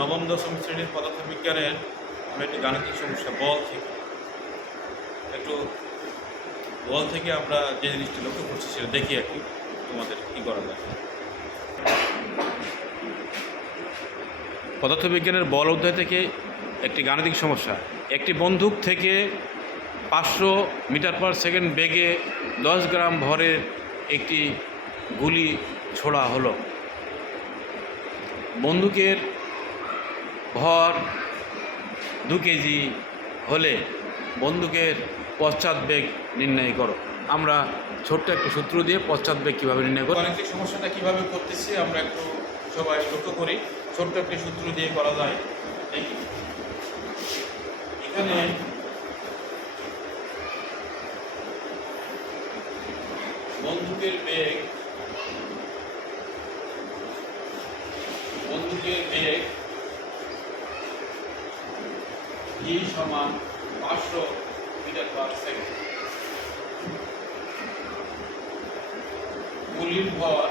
নবম, দশম শ্রেণির পদার্থবিজ্ঞানের আমরা একটি গাণিতিক সমস্যা, বল থেকে। একটু বল থেকে আমরা যে জিনিসটি লক্ষ্য করছি সেটা দেখি আর কি, তোমাদের কী করা যায়। পদার্থবিজ্ঞানের বল অধ্যায় থেকে একটি গাণিতিক সমস্যা। একটি বন্দুক থেকে পাঁচশো মিটার পার সেকেন্ড বেগে দশ গ্রাম ভরের একটি গুলি ছোড়া হলো। বন্দুকের ভর দু কেজি হলে বন্দুকের পশ্চাৎ বেগ নির্ণয় করো। আমরা ছোট্ট একটু সূত্র দিয়ে পশ্চাৎ বেগ কীভাবে নির্ণয় করি? গাণিতিক সমস্যাটা কীভাবে করতেছি আমরা একটু সবাই লক্ষ্য করি। ছোট্ট একটি সূত্র দিয়ে করা যায়। এখানে বন্দুকের বেগ বন্দুকের বেগ ই সমান পাঁচশো মিটার পার সেকেন্ড গুলির ভর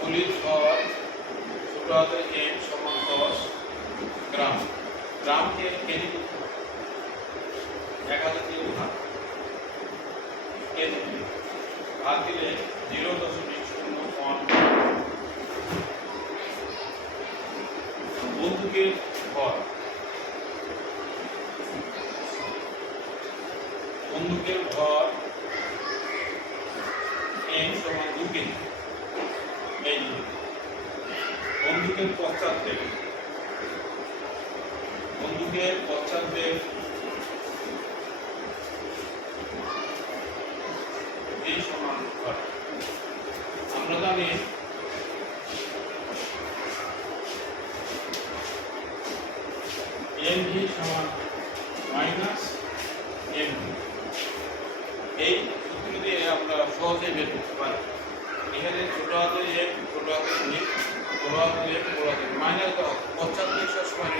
গুলির ভর ছোট হাতের এম সমান দশ গ্রাম। গ্রামকে কেজি এক হাজার দিয়ে ভাগ। কেজি। ভাগ দিলে জিরো দশমিক শূন্য ওয়ান বন্দুকের ভর বন্দুকের এম সমান এই বন্দুকের পশ্চাৎ বেগ বন্দুকের পশ্চাৎ বেগ এই সমান ভর আমরা জানি এম ভি সমান মাইনাস এম এই সূত্র দিয়ে আমরা সহজেই বের করতে পারি। এখানে ছোট হাতে এম ছোট হাতে ভি বড় হাতে এম বড় হাতে মাইনাস দাও পশ্চাৎ দিক সবসময়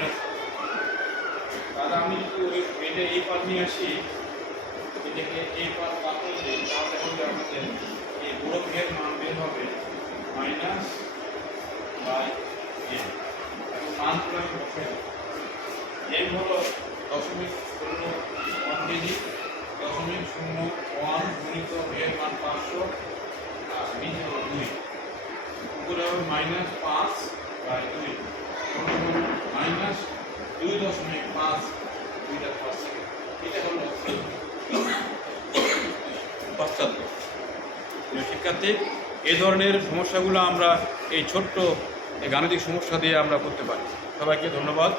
তাহলে আমি যদি ওই এটা এই পার নিয়ে আসি এটাকে এই পার কাটলে তাহলে হবে আমাদের এই বড় ভিয়ের মান বের হবে মাইনাস বাই এম এখন মানগুলো আমি বসাই। এই হলো দশমিক শূন্য ওয়ান কেজি, দশমিক শূন্য ওয়ান গুণিত এর মান পাঁচশো, আর নিচে হলো দুই। উপরে হবে মাইনাস পাঁচ বাই দুই। মাইনাস দুই দশমিক পাঁচ মিটার পার সেকেন্ড। এটা হলো শিক্ষার্থী, এ ধরনের সমস্যাগুলো আমরা এই ছোট্ট গাণিতিক সমস্যা দিয়ে আমরা করতে পারি। সবাইকে ধন্যবাদ।